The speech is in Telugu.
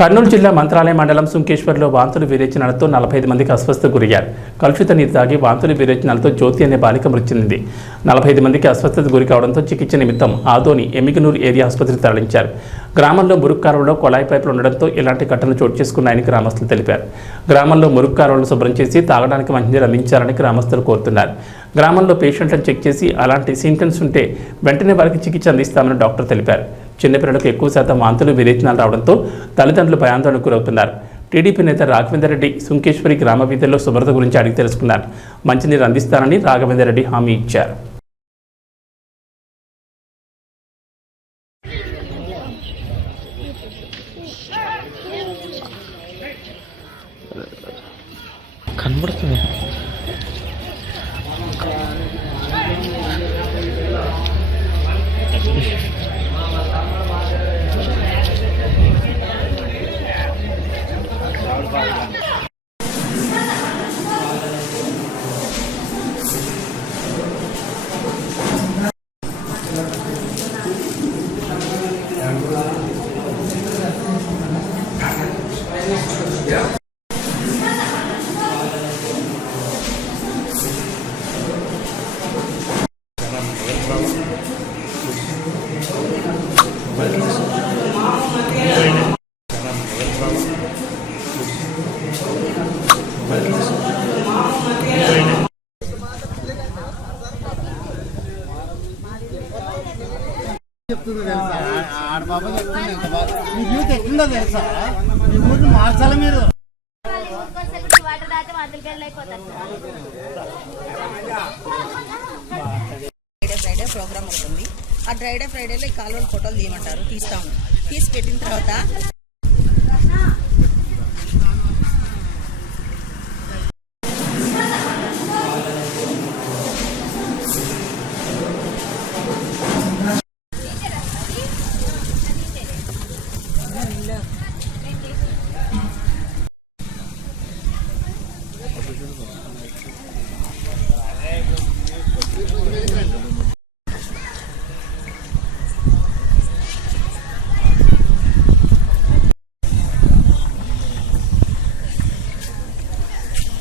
కర్నూలు జిల్లా మంత్రాలయ మండలం సుంకేశ్వర్లో వాంతులు విరేచనాలతో 45 మందికి అస్వస్థతకు గురయ్యారు. కలుషిత నీరు తాగి వాంతులు విరేచనాలతో జ్యోతి అనే బాలిక మృతి చెందింది. 45 మందికి అస్వస్థతకు గురి కావడంతో చికిత్స నిమిత్తం ఆదోని ఎమ్మిగనూరు ఏరియా ఆసుపత్రికి తరలించారు. గ్రామంలో మురుగు కాలువలో కొళాయి పైపులు ఉండడంతో ఇలాంటి ఘటనలు చోటు చేసుకున్నాయని గ్రామస్తులు తెలిపారు. గ్రామంలో మురుగు కాలువలను శుభ్రం చేసి తాగడానికి మంచినీరు అందించాలని గ్రామస్తులు కోరుతున్నారు. గ్రామంలో పేషెంట్లను చెక్ చేసి అలాంటి సింటమ్స్ ఉంటే వెంటనే వారికి చికిత్స అందిస్తామని డాక్టర్ తెలిపారు. చిన్నపిల్లలకు ఎక్కువ శాతం వాంతులు విరేచనాలు రావడంతో తల్లిదండ్రులు భయాందోళనకు గురవుతున్నారు. టీడీపీ నేత రాఘవేందర్ రెడ్డి సుంకేశ్వరి గ్రామ వీధుల్లో శుభ్రత గురించి అడిగి తెలుసుకున్నారు. మంచినీరు అందిస్తానని రాఘవేందర్ రెడ్డి హామీ ఇచ్చారు. కనబడుతుంది. ఎట్లుందో తెలుసా మీ ఊరిని మార్చాలి మీరు. ఫ్రైడే ప్రోగ్రామ్ అవుతుంది. ఆ ఫ్రైడేలో ఈ కాలువల ఫోటోలు తీయమంటారు, తీస్తాము. తీసి పెట్టిన తర్వాత